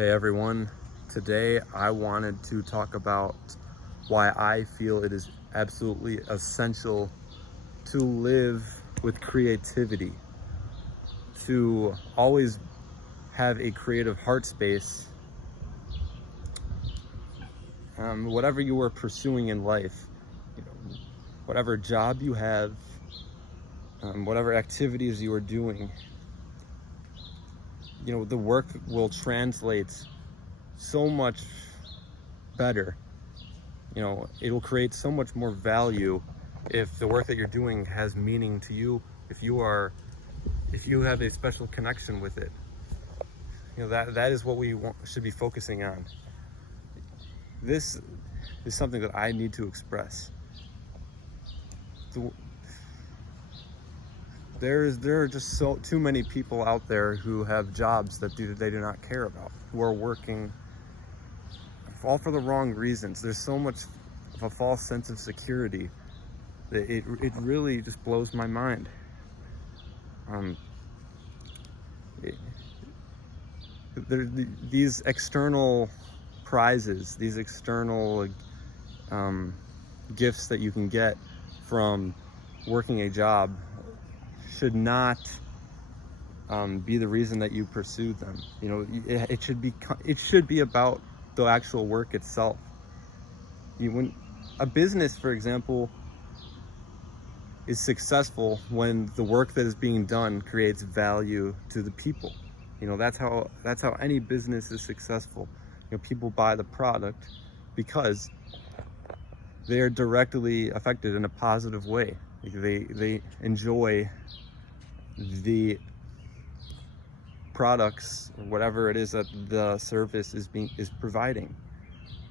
Hey everyone, today I wanted to talk about why I feel it is absolutely essential to live with creativity, to always have a creative heart space, whatever you are pursuing in life, whatever job you have, whatever activities you are doing, the work will translate so much better. It will create so much more value if the work that you're doing has meaning to you, if you have a special connection with it. That is what we should be focusing on. This is something that I need to express. There are just too many people out there who have jobs that they do not care about, who are working all for the wrong reasons. There's so much of a false sense of security that it really just blows my mind. These external prizes, these external gifts that you can get from working a job should not be the reason that you pursue them. It should be about the actual work itself. When a business, for example, is successful when the work that is being done creates value to the people. That's how any business is successful. People buy the product because they are directly affected in a positive way. They enjoy the products or whatever it is that the service is providing.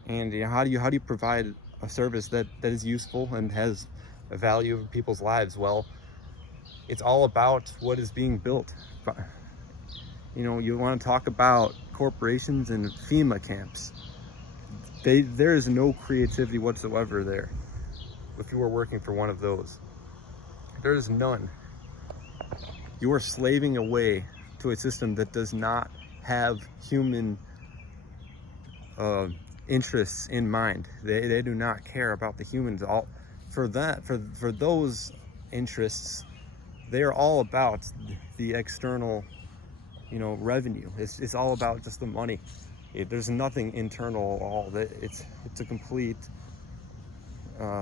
And how do you provide a service that is useful and has a value in people's lives? Well, it's all about what is being built. You want to talk about corporations and FEMA camps. There is no creativity whatsoever there. If you are working for one of those, there is none. You are slaving away to a system that does not have human interests in mind. They do not care about the humans. For those interests, they are all about the external, revenue. It's all about just the money. There's nothing internal at all. It's a complete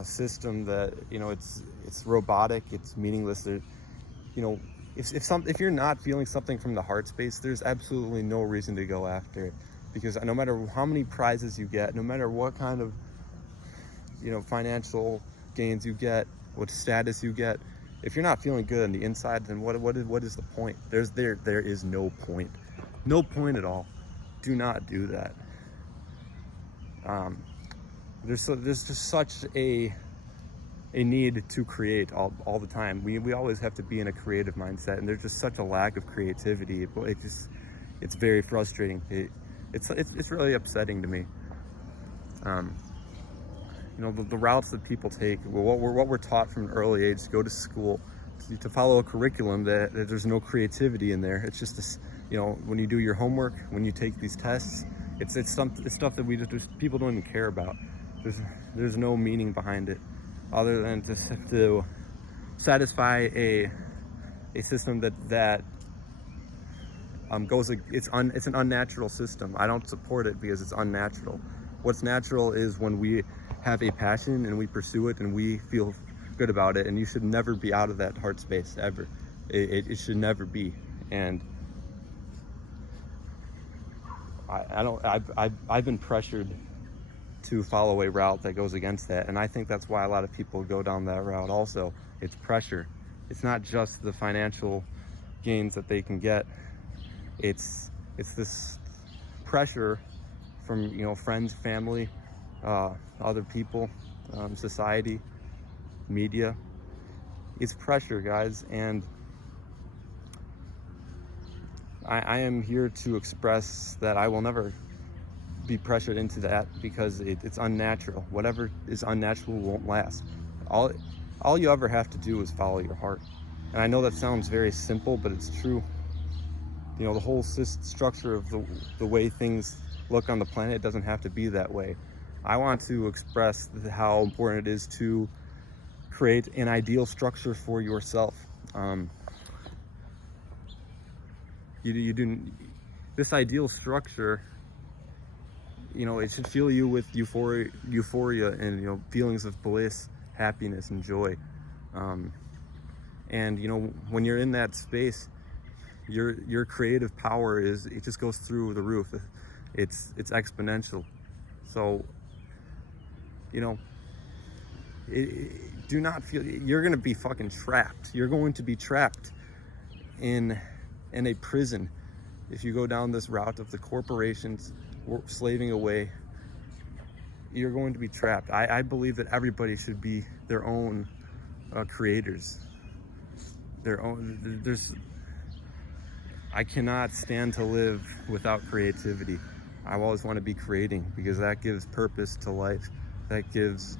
system that it's robotic. It's meaningless. If you're not feeling something from the heart space, there's absolutely no reason to go after it. Because no matter how many prizes you get, no matter what kind of financial gains you get, what status you get, if you're not feeling good on the inside, then what is the point? There is no point. No point at all. Do not do that. There's just such a need to create all the time. We always have to be in a creative mindset, and there's just such a lack of creativity. It's very frustrating. It's really upsetting to me. The routes that people take, what we're taught from an early age, to go to school, to follow a curriculum that there's no creativity in there. It's just this, when you do your homework, when you take these tests, it's stuff that people don't even care about. There's no meaning behind it, other than to satisfy a system that it's an unnatural system. I don't support it because it's unnatural. What's natural is when we have a passion and we pursue it and we feel good about it, and you should never be out of that heart space ever. It should never be. And I've been pressured to follow a route that goes against that, and I think that's why a lot of people go down that route also. It's pressure. It's not just the financial gains that they can get. It's this pressure from friends, family, other people, society, media. It's pressure, guys, and I am here to express that I will never be pressured into that, because it's unnatural. Whatever is unnatural won't last. All you ever have to do is follow your heart. And I know that sounds very simple, but it's true. You know, the whole structure of the way things look on the planet, it doesn't have to be that way. I want to express how important it is to create an ideal structure for yourself. You do this ideal structure, you know, it should fill you with euphoria and, you know, feelings of bliss, happiness, and joy. And you know, when you're in that space, your creative power it just goes through the roof. It's exponential. So, you know, do not feel you're gonna be fucking trapped. You're going to be trapped in a prison if you go down this route of the corporations slaving away. You're going to be trapped. I believe that everybody should be their own creators. Their own. I cannot stand to live without creativity. I always want to be creating because that gives purpose to life. That's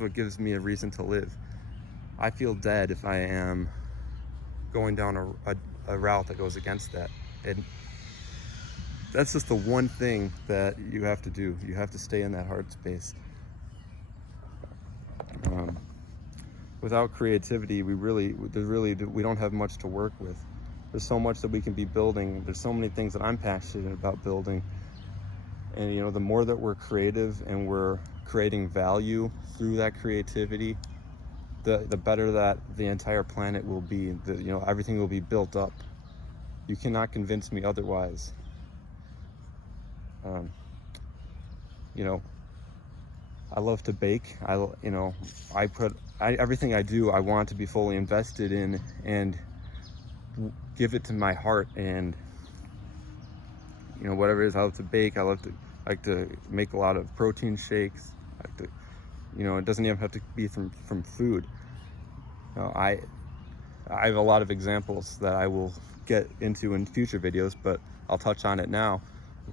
what gives me a reason to live. I feel dead if I am going down a route that goes against that. And that's just the one thing that you have to do. You have to stay in that heart space. Without creativity, we don't have much to work with. There's so much that we can be building. There's so many things that I'm passionate about building. And you know, the more that we're creative and we're creating value through that creativity, the better that the entire planet will be. You know, everything will be built up. You cannot convince me otherwise. You know, I love to bake. Everything I do, I want to be fully invested in and give it to my heart. And you know, whatever it is, I love to bake. I like to make a lot of protein shakes. You know, it doesn't even have to be from food. You know, I have a lot of examples that I will get into in future videos, but I'll touch on it now.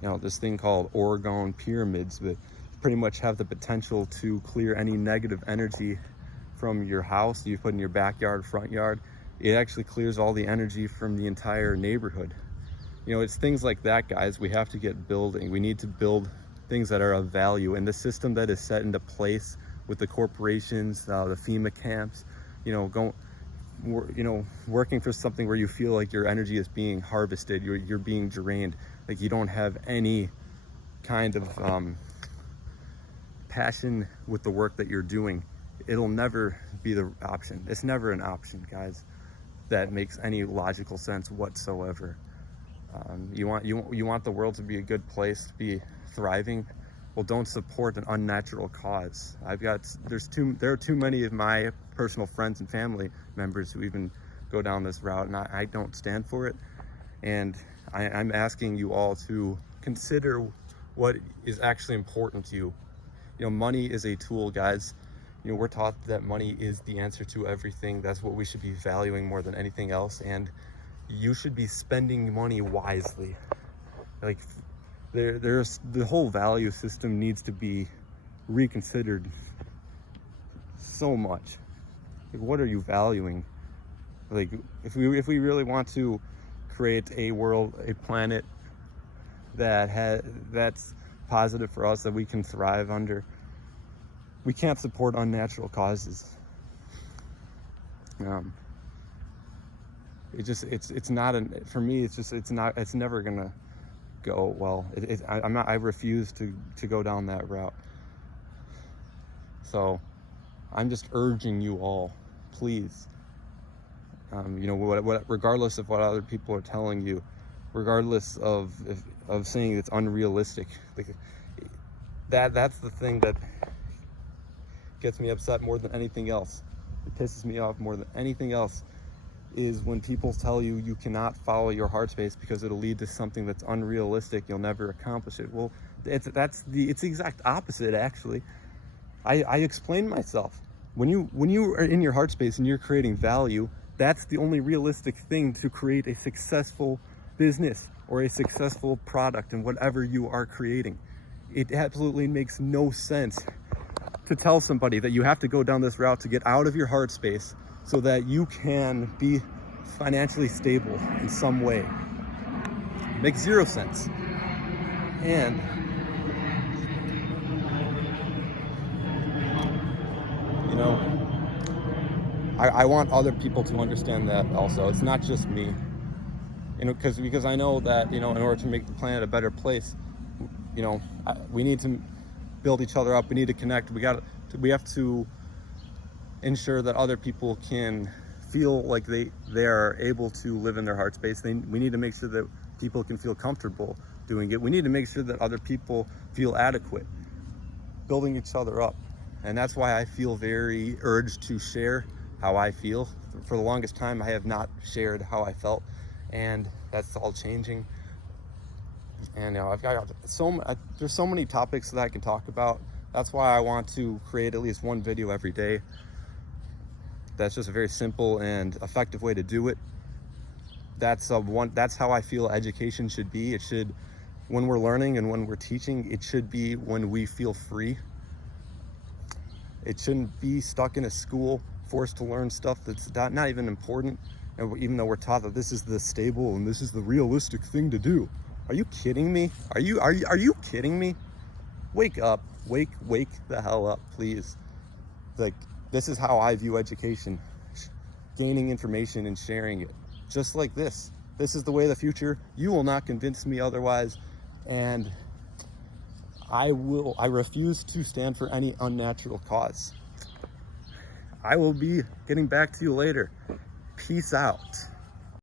You know, this thing called Orgone pyramids that pretty much have the potential to clear any negative energy from your house you put in your backyard, front yard. It actually clears all the energy from the entire neighborhood. You know, it's things like that, guys. We have to get building. We need to build things that are of value. And the system that is set into place with the corporations, the FEMA camps, you know, working for something where you feel like your energy is being harvested, you're being drained, like you don't have any kind of passion with the work that you're doing. It'll never be the option. It's never an option, guys, that makes any logical sense whatsoever. You want the world to be a good place, to be thriving. Well, don't support an unnatural cause. There are too many of my personal friends and family members who even go down this route, and I don't stand for it. And I'm asking you all to consider what is actually important to you. You know, money is a tool, guys. You know, we're taught that money is the answer to everything. That's what we should be valuing more than anything else. And you should be spending money wisely. Like, there's the whole value system needs to be reconsidered so much. Like, what are you valuing? Like, if we really want to create a world, a planet that's positive for us, that we can thrive under, we can't support unnatural causes. It's never gonna go well. I refuse to go down that route. So I'm just urging you all, please, you know, regardless of what other people are telling you, regardless of saying it's unrealistic, like, that's the thing that gets me upset more than anything else. It pisses me off more than anything else, is when people tell you you cannot follow your heart space because it'll lead to something that's unrealistic, you'll never accomplish it. Well, it's the exact opposite, actually. I explained myself. When you are in your heart space and you're creating value, that's the only realistic thing to create a successful business or a successful product in whatever you are creating. It absolutely makes no sense to tell somebody that you have to go down this route to get out of your heart space so that you can be financially stable in some way. Makes zero sense. And you know, I want other people to understand that also. It's not just me. You know, because I know that, you know, in order to make the planet a better place, you know, we need to build each other up. We need to connect. We have to ensure that other people can feel like they are able to live in their heart space. We need to make sure that people can feel comfortable doing it. We need to make sure that other people feel adequate, building each other up. And that's why I feel very urged to share how I feel. For the longest time, I have not shared how I felt, and that's all changing. And you know, there's so many topics that I can talk about. That's why I want to create at least one video every day. That's just a very simple and effective way to do it. That's how I feel education should be. It should, when we're learning and when we're teaching, it should be when we feel free. It shouldn't be stuck in a school, forced to learn stuff that's not even important, and even though we're taught that this is the stable and this is the realistic thing to do. Are you kidding me? Are you kidding me? Wake up. Wake the hell up, please. Like, this is how I view education. Gaining information and sharing it. Just like this. This is the way of the future. You will not convince me otherwise. And I refuse to stand for any unnatural cause. I will be getting back to you later. Peace out.